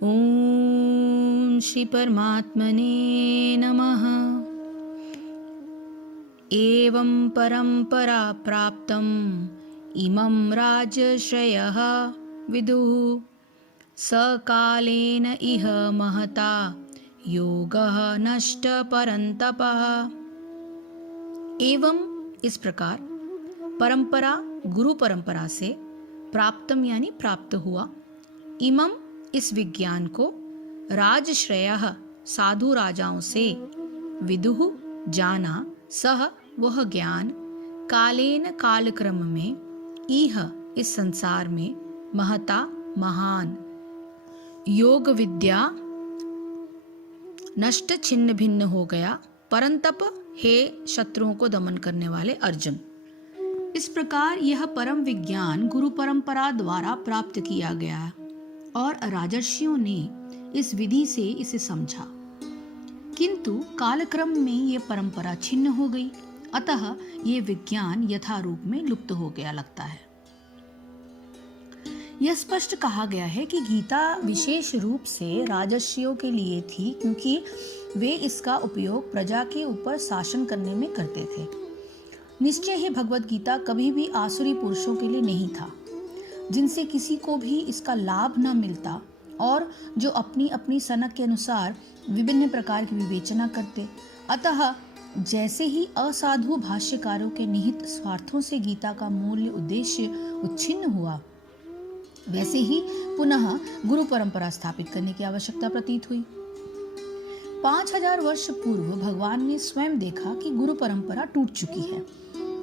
ओम श्री परमात्मने नमः। एवं परंपरा प्राप्तम् इमं राजश्रयः विदुः सकालेन इह महता योगः नष्ट परंतपः। एवं इस प्रकार परंपरा गुरु परंपरा से प्राप्तम यानी प्राप्त हुआ, इमम इस विज्ञान को, राजश्रयः साधु राजाओं से, विदुः जाना, सह वह ज्ञान, कालेन कालक्रम में, इह इस संसार में, महता महान, योग विद्या नष्ट छिन्न भिन्न हो गया, परंतप हे शत्रुओं को दमन करने वाले अर्जुन। इस प्रकार यह परम विज्ञान गुरु परंपरा द्वारा प्राप्त किया गया और राजर्षियों ने इस विधि से इसे समझा, किंतु कालक्रम में यह परंपरा छिन्न हो गई, अतः ये विज्ञान यथारूप में लुप्त हो गया लगता है। यह स्पष्ट कहा गया है कि गीता विशेष रूप से राजर्षियों के लिए थी, क्योंकि वे इसका उपयोग प्रजा के ऊपर शासन करने में करते थे। निश्चय ही भगवत गीता कभी भी आसुरी पुरुषों के लिए नहीं था, जिनसे किसी को भी इसका लाभ न मिलता और जो अपनी अपनी सनक के अनुसार विभिन्न प्रकार की विवेचना करते। अतः जैसे ही असाधु भाष्यकारों के निहित स्वार्थों से गीता का मूल्य उद्देश्य उच्छिन्न हुआ, वैसे ही पुनः गुरु परंपरा स्थापित करने की आवश्यकता प्रतीत हुई। 5000 वर्ष पूर्व भगवान ने स्वयं देखा कि गुरु परंपरा टूट चुकी है,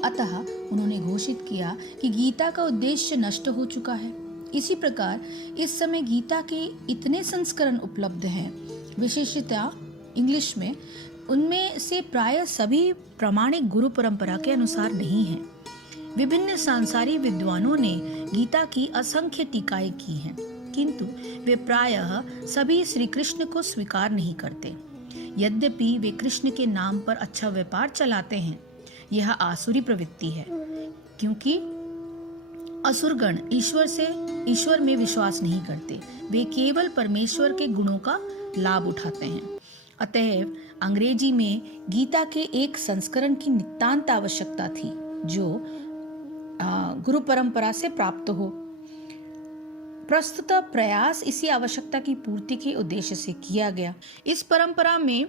अतः उन्होंने घोषित किया कि गीता का उद्देश्य नष्ट हो चुका है। इसी प्रकार इस समय गीता के इतने संस्करण उपलब्ध हैं, विशेषतः इंग्लिश में, उनमें से प्राय सभी प्रामाणिक गुरु परंपरा के अनुसार नहीं हैं। विभिन्न सांसारिक विद्वानों ने गीता की असंख्य टीकाएं की हैं, किंतु वे प्रायः सभी श्री कृष्ण को स्वीकार नहीं करते। यद्यपि वे कृष्ण के नाम पर अच्छा व्यापार चलाते हैं, यह आसुरी प्रवृत्ति है, क्योंकि असुरगण ईश्वर में विश्वास नहीं करते, वे केवल परमेश्वर के गुणों का लाभ उठाते हैं। अतएव अंग्रेजी में गीता के एक संस्करण की नितांत आवश्यकता थी, जो गुरु परंपरा से प्राप्त हो। प्रस्तुत प्रयास इसी आवश्यकता की पूर्ति के उद्देश्य से किया गया। इस परंपरा में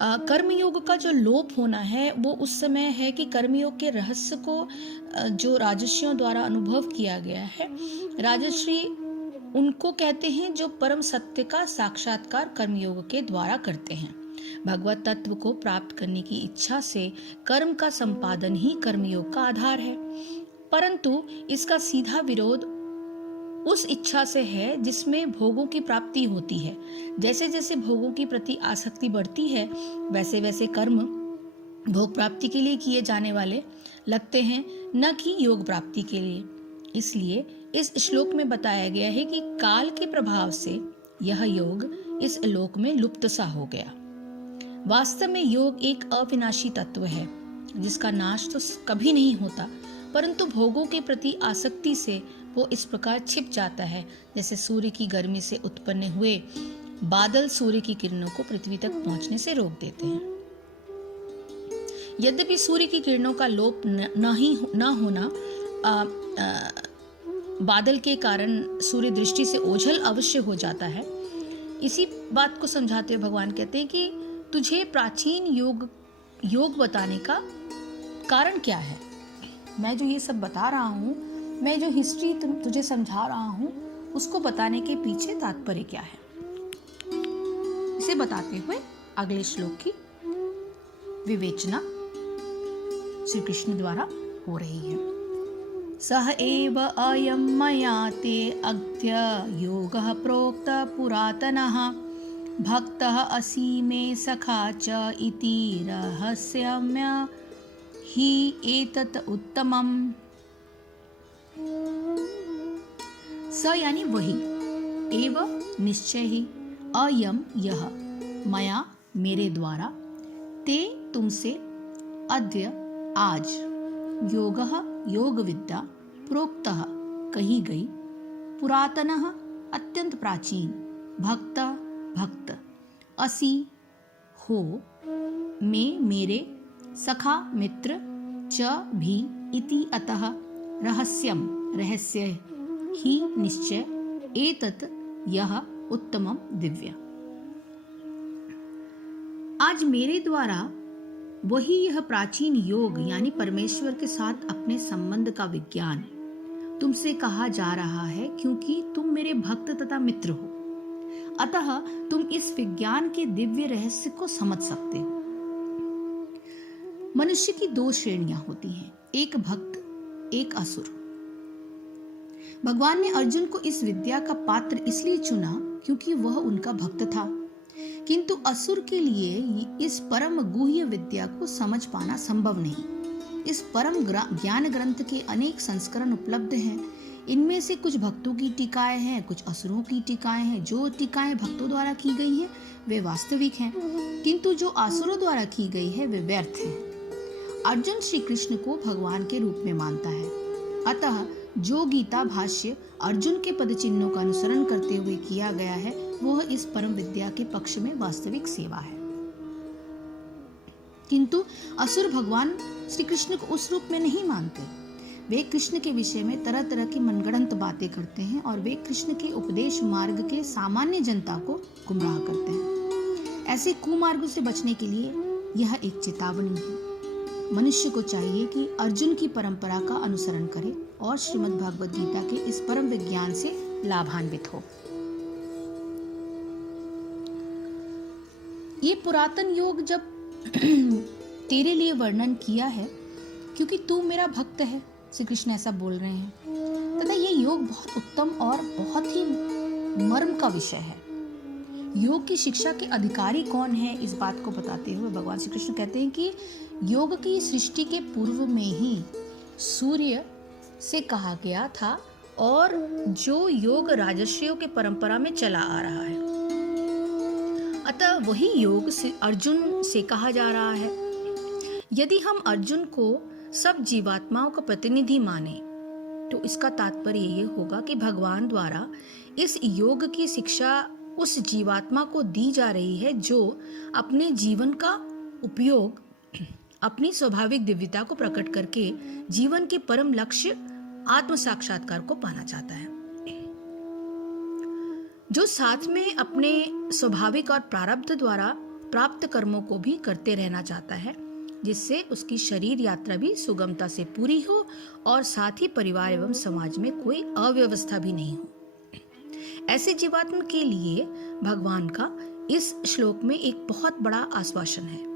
कर्मयोग का जो लोप होना है, वो उस समय है कि कर्मयोग के रहस्य को जो राजर्षियों द्वारा अनुभव किया गया है, राजर्षि उनको कहते हैं जो परम सत्य का साक्षात्कार कर्मयोग के द्वारा करते हैं। भगवत तत्व को प्राप्त करने की इच्छा से कर्म का संपादन ही कर्मयोग का आधार है, परंतु इसका सीधा विरोध उस इच्छा से है जिसमें भोगों की प्राप्ति होती है। जैसे जैसे भोगों की प्रति आसक्ति बढ़ती है, वैसे वैसे कर्म भोग प्राप्ति के लिए किए जाने वाले लगते हैं, न कि योग प्राप्ति के लिए। इसलिए इस श्लोक में बताया गया है कि काल के प्रभाव से यह योग इस लोक में लुप्त सा हो गया। वास्तव में योग एक अविनाशी तत्व है, जिसका नाश तो कभी नहीं होता, परंतु भोगों के प्रति आसक्ति से वो इस प्रकार छिप जाता है, जैसे सूर्य की गर्मी से उत्पन्न हुए बादल सूर्य की किरणों को पृथ्वी तक पहुंचने से रोक देते हैं। यद्यपि सूर्य की किरणों का लोप न होना बादल के कारण सूर्य दृष्टि से ओझल अवश्य हो जाता है। इसी बात को समझाते हुए भगवान कहते हैं कि तुझे प्राचीन योग बताने का कारण क्या है। मैं जो ये सब बता रहा हूँ, मैं जो हिस्ट्री तुझे समझा रहा हूँ, उसको बताने के पीछे तात्पर्य क्या है, इसे बताते हुए अगले श्लोक की विवेचना श्री कृष्ण द्वारा हो रही है। सह एव अयं मया ते अद्य योगः प्रोक्त पुरातनः भक्तः असि मे सखा च इति रहस्यम्य हि एतत् उत्तमम्। स यानी वही, एव निश्चय ही, अयम यह, मया मेरे द्वारा, ते तुमसे, अद्य आज, योगः योग विद्या, प्रोक्तः कही गई, पुरातनः अत्यंत प्राचीन, भक्त भक्त, असि हो, में मेरे, सखा मित्र, च भी इति अतः, रहस्यम रहस्य, ही निश्चय, एतत् यह उत्तमम दिव्य। आज मेरे द्वारा वही यह प्राचीन योग यानी परमेश्वर के साथ अपने संबंध का विज्ञान तुमसे कहा जा रहा है, क्योंकि तुम मेरे भक्त तथा मित्र हो। अतः तुम इस विज्ञान के दिव्य रहस्य को समझ सकते हो। मनुष्य की दो श्रेणियां होती हैं, एक भक्त, एक असुर। भगवान ने अर्जुन को इस विद्या का पात्र इसलिए चुना क्योंकि वह उनका भक्त था, किंतु असुर के लिए इस परम गुह्य विद्या को समझ पाना संभव नहीं। इस परम ज्ञान ग्रंथ के अनेक संस्करण उपलब्ध हैं। इनमें से कुछ भक्तों की टीकाएं हैं, कुछ असुरों की टीकाएं हैं। जो टीकाएं भक्तों द्वारा की गई हैं वे वास्तविक हैं, किंतु जो असुरों द्वारा की गई है वे व्यर्थ हैं। अर्जुन श्री कृष्ण को भगवान के रूप में मानता है, अतः जो गीता भाष्य अर्जुन के पद चिन्हों का अनुसरण करते हुए किया गया है वह इस परम विद्या के पक्ष में वास्तविक सेवा है। किंतु असुर भगवान श्री कृष्ण को उस रूप में नहीं मानते। वे कृष्ण के विषय में तरह तरह की मनगढ़ंत बातें करते हैं और वे कृष्ण के उपदेश मार्ग के सामान्य जनता को गुमराह करते हैं। ऐसे कुमार्गों से बचने के लिए यह एक चेतावनी है। मनुष्य को चाहिए कि अर्जुन की परंपरा का अनुसरण करे और श्रीमद् भागवत गीता के इस परम विज्ञान से लाभान्वित हो। ये पुरातन योग जब तेरे लिए वर्णन किया है क्योंकि तू मेरा भक्त है, श्री कृष्ण ऐसा बोल रहे हैं, तथा ये योग बहुत उत्तम और बहुत ही मर्म का विषय है। योग की शिक्षा के अधिकारी कौन है, इस बात को बताते हुए भगवान श्री कृष्ण कहते हैं कि योग की सृष्टि के पूर्व में ही सूर्य से कहा गया था और जो योग राजर्षियों के परंपरा में चला आ रहा है, अतः वही योग से अर्जुन से कहा जा रहा है। यदि हम अर्जुन को सब जीवात्माओं का प्रतिनिधि माने तो इसका तात्पर्य ये होगा कि भगवान द्वारा इस योग की शिक्षा उस जीवात्मा को दी जा रही है जो अपने जीवन का उपयोग अपनी स्वाभाविक दिव्यता को प्रकट करके जीवन के परम लक्ष्य आत्म साक्षात्कार को पाना चाहता है, जो साथ में अपने स्वाभाविक और प्रारब्ध द्वारा प्राप्त कर्मों को भी करते रहना चाहता है, जिससे उसकी शरीर यात्रा भी सुगमता से पूरी हो और साथ ही परिवार एवं समाज में कोई अव्यवस्था भी नहीं हो। ऐसे जीवात्मा के लिए भगवान का इस श्लोक में एक बहुत बड़ा आश्वासन है।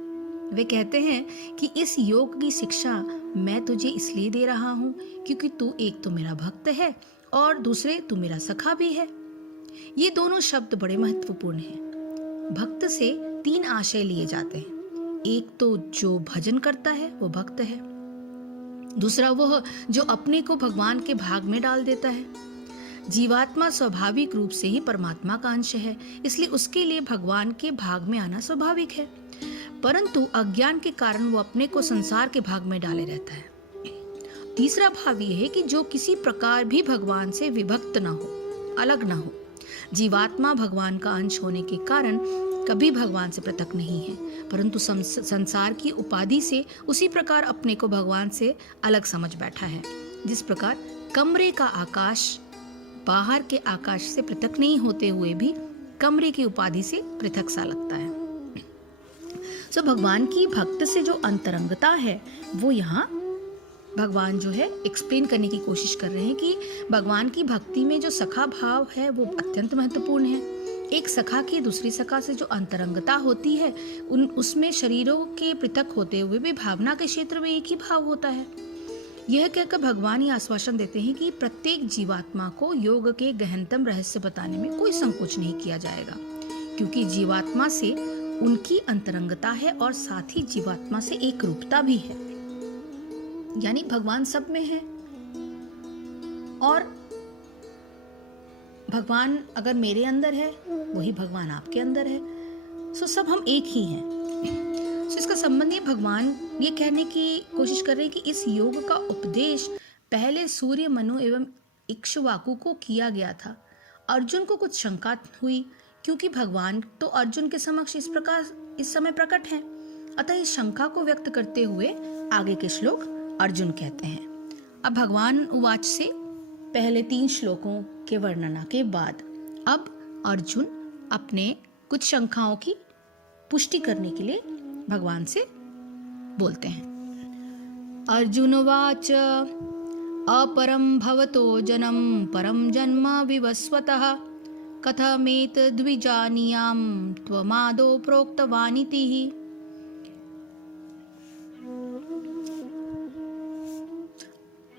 वे कहते हैं कि इस योग की शिक्षा मैं तुझे इसलिए दे रहा हूँ क्योंकि तू एक तो मेरा भक्त है और दूसरे तू मेरा सखा भी है। ये दोनों शब्द बड़े महत्वपूर्ण हैं। भक्त से तीन आशय लिए जाते हैं। एक तो जो भजन करता है वो भक्त है, दूसरा वह जो अपने को भगवान के भाग में डाल देता है। जीवात्मा स्वाभाविक रूप से ही परमात्मा का अंश है, इसलिए उसके लिए भगवान के भाग में आना स्वाभाविक है, परंतु अज्ञान के कारण वो अपने को संसार के भाग में डाले रहता है। तीसरा भाव यह है कि जो किसी प्रकार भी भगवान से विभक्त ना हो, अलग ना हो। जीवात्मा भगवान का अंश होने के कारण कभी भगवान से पृथक नहीं है, परंतु संसार की उपाधि से उसी प्रकार अपने को भगवान से अलग समझ बैठा है। जिस प्रकार कमरे का आकाश बाहर के आकाश से पृथक नहीं होते हुए भी कमरे की उपाधि से पृथक सा लगता है। सो भगवान की भक्त से जो अंतरंगता है वो यहाँ भगवान जो है एक्सप्लेन करने की कोशिश कर रहे हैं कि भगवान की भक्ति में जो सखा भाव है वो अत्यंत महत्वपूर्ण है। एक सखा की दूसरी सखा से जो अंतरंगता होती है उसमें शरीरों के पृथक होते हुए भी भावना के क्षेत्र में एक ही भाव होता है। यह कहकर भगवान ये आश्वासन देते हैं कि प्रत्येक जीवात्मा को योग के गहनतम रहस्य बताने में कोई संकोच नहीं किया जाएगा, क्योंकि जीवात्मा से उनकी अंतरंगता है और साथ ही जीवात्मा से एक रूपता भी है, यानी भगवान सब में है और भगवान अगर मेरे अंदर है वही भगवान आपके अंदर है। सो सब हम एक ही हैं। सो इसका संबंध ये भगवान ये कहने की कोशिश कर रहे हैं कि इस योग का उपदेश पहले सूर्य, मनु एवं इक्ष्वाकु को किया गया था। अर्जुन को कुछ शंका हुई क्योंकि भगवान तो अर्जुन के समक्ष इस समय प्रकट हैं। अतः इस शंका को व्यक्त करते हुए आगे के श्लोक अर्जुन कहते हैं। अब भगवान उवाच से पहले 3 श्लोकों के वर्णना के बाद अब अर्जुन अपने कुछ शंकाओं की पुष्टि करने के लिए भगवान से बोलते हैं। अर्जुन उवाच अपरं भवतो जन्म परं जन्म विवस्वतः कथमेतद्विजानीयां त्वमादौ प्रोक्तवानिति।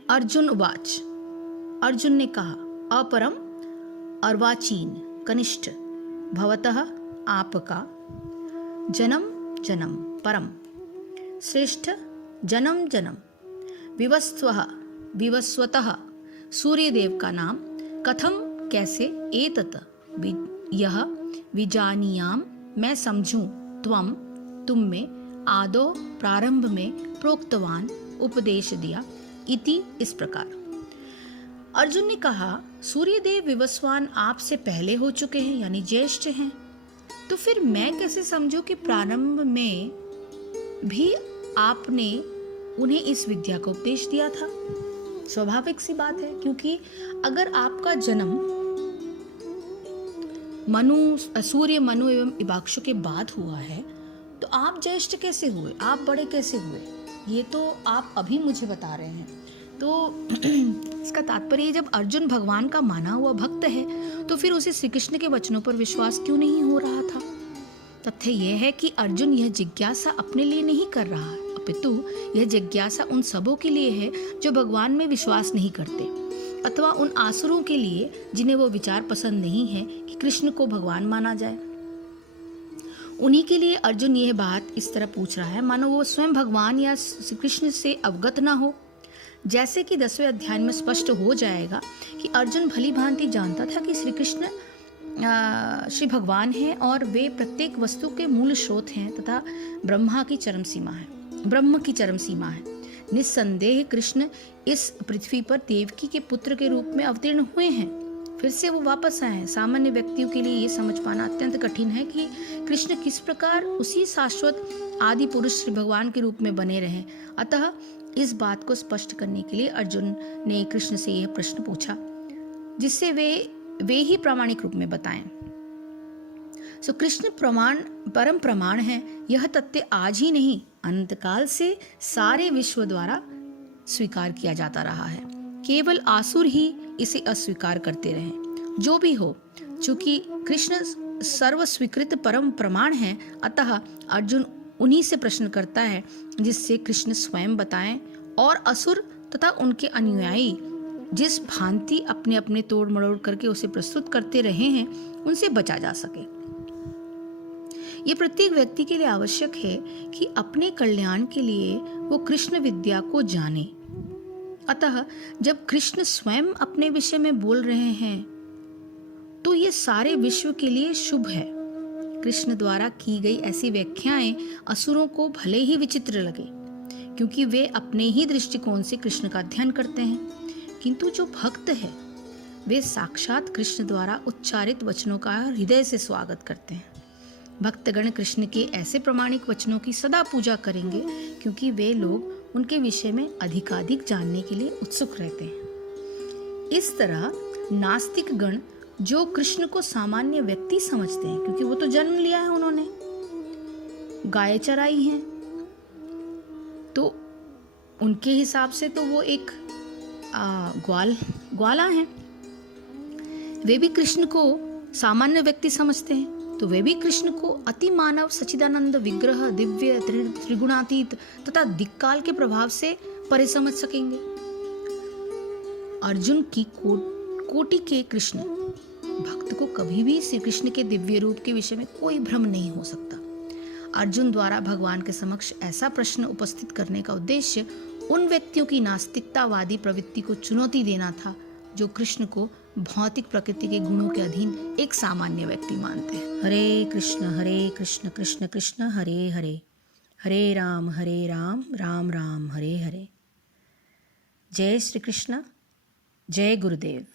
अर्जुन उवाच, अर्जुन ने कहा, अपरम अर्वाचीन कनिष्ठ, भवतः आपका, जन्म जन्म परम श्रेष्ठ, जन्म जन्म, विवस्वः विवस्वतः सूर्यदेव का नाम, कथम कैसे, एतत यह, विजानीयाम मैं समझूं, त्वम तुम में, आदो प्रारंभ में, प्रोक्तवान उपदेश दिया, इति इस प्रकार। अर्जुन ने कहा, सूर्यदेव विवस्वान आपसे पहले हो चुके हैं, यानी ज्येष्ठ हैं, तो फिर मैं कैसे समझूं कि प्रारंभ में भी आपने उन्हें इस विद्या का उपदेश दिया था। स्वाभाविक सी बात है, क्योंकि अगर आपका जन्म सूर्य, मनु एवं इवाक्षु के बाद हुआ है तो आप ज्येष्ठ कैसे हुए, आप बड़े कैसे हुए, ये तो आप अभी मुझे बता रहे हैं। तो इसका तात्पर्य, जब अर्जुन भगवान का माना हुआ भक्त है तो फिर उसे श्री कृष्ण के वचनों पर विश्वास क्यों नहीं हो रहा था। तथ्य यह है कि अर्जुन यह जिज्ञासा अपने लिए नहीं कर रहा, अपितु यह जिज्ञासा उन सबों के लिए है जो भगवान में विश्वास नहीं करते, अथवा उन आसुरों के लिए जिन्हें वो विचार पसंद नहीं है कि कृष्ण को भगवान माना जाए। उन्हीं के लिए अर्जुन यह बात इस तरह पूछ रहा है मानो वो स्वयं भगवान या श्री कृष्ण से अवगत ना हो। जैसे कि 10वें अध्याय में स्पष्ट हो जाएगा कि अर्जुन भली भांति जानता था कि श्री कृष्ण श्री भगवान हैं और वे प्रत्येक वस्तु के मूल स्रोत हैं तथा ब्रह्म की चरम सीमा है। निस्संदेह कृष्ण इस पृथ्वी पर देवकी के पुत्र के रूप में अवतीर्ण हुए हैं, फिर से वो वापस आए हैं। सामान्य व्यक्तियों के लिए ये समझ पाना अत्यंत कठिन है कि कृष्ण किस प्रकार उसी शाश्वत आदि पुरुष श्री भगवान के रूप में बने रहे। अतः इस बात को स्पष्ट करने के लिए अर्जुन ने कृष्ण से यह प्रश्न पूछा, जिससे वे ही प्रामाणिक रूप में बताएं। सो कृष्ण परम प्रमाण है। यह तथ्य आज ही नहीं, अनंतकाल से सारे विश्व द्वारा स्वीकार किया जाता रहा है। केवल आसुर ही इसे अस्वीकार करते रहे। जो भी हो, चूंकि कृष्ण सर्व स्वीकृत परम प्रमाण है, अतः अर्जुन उन्हीं से प्रश्न करता है जिससे कृष्ण स्वयं बताएं और असुर तथा उनके अनुयायी जिस भांति अपने अपने तोड़ मड़ोड़ करके उसे प्रस्तुत करते रहे हैं, उनसे बचा जा सके। ये प्रत्येक व्यक्ति के लिए आवश्यक है कि अपने कल्याण के लिए वो कृष्ण विद्या को जाने। अतः जब कृष्ण स्वयं अपने विषय में बोल रहे हैं तो ये सारे विश्व के लिए शुभ है। कृष्ण द्वारा की गई ऐसी व्याख्याएं असुरों को भले ही विचित्र लगे, क्योंकि वे अपने ही दृष्टिकोण से कृष्ण का अध्ययन करते हैं, किंतु जो भक्त है वे साक्षात कृष्ण द्वारा उच्चारित वचनों का हृदय से स्वागत करते हैं। भक्तगण कृष्ण के ऐसे प्रामाणिक वचनों की सदा पूजा करेंगे, क्योंकि वे लोग उनके विषय में अधिकाधिक जानने के लिए उत्सुक रहते हैं। इस तरह नास्तिक गण जो कृष्ण को सामान्य व्यक्ति समझते हैं, क्योंकि वो तो जन्म लिया है, उन्होंने गाय चराई हैं, तो उनके हिसाब से तो वो एक ग्वाला हैं। वे भी कृष्ण को सामान्य व्यक्ति समझते हैं, तो वे भी कृष्ण को अति मानव सच्चिदानंद विग्रह, दिव्य, त्रिगुणातीत तथा दिक्काल के प्रभाव से परे समझ सकेंगे। अर्जुन की कोटि के कृष्ण भक्त को कभी भी श्री कृष्ण के दिव्य रूप के विषय में कोई भ्रम नहीं हो सकता। अर्जुन द्वारा भगवान के समक्ष ऐसा प्रश्न उपस्थित करने का उद्देश्य उन व्यक्तियों की नास्तिकतावादी प्रवृत्ति को चुनौती देना था जो कृष्ण को भौतिक प्रकृति के गुणों के अधीन एक सामान्य व्यक्ति मानते हैं। हरे कृष्ण कृष्ण कृष्ण हरे हरे, हरे राम राम राम हरे हरे। जय श्री कृष्ण, जय गुरुदेव।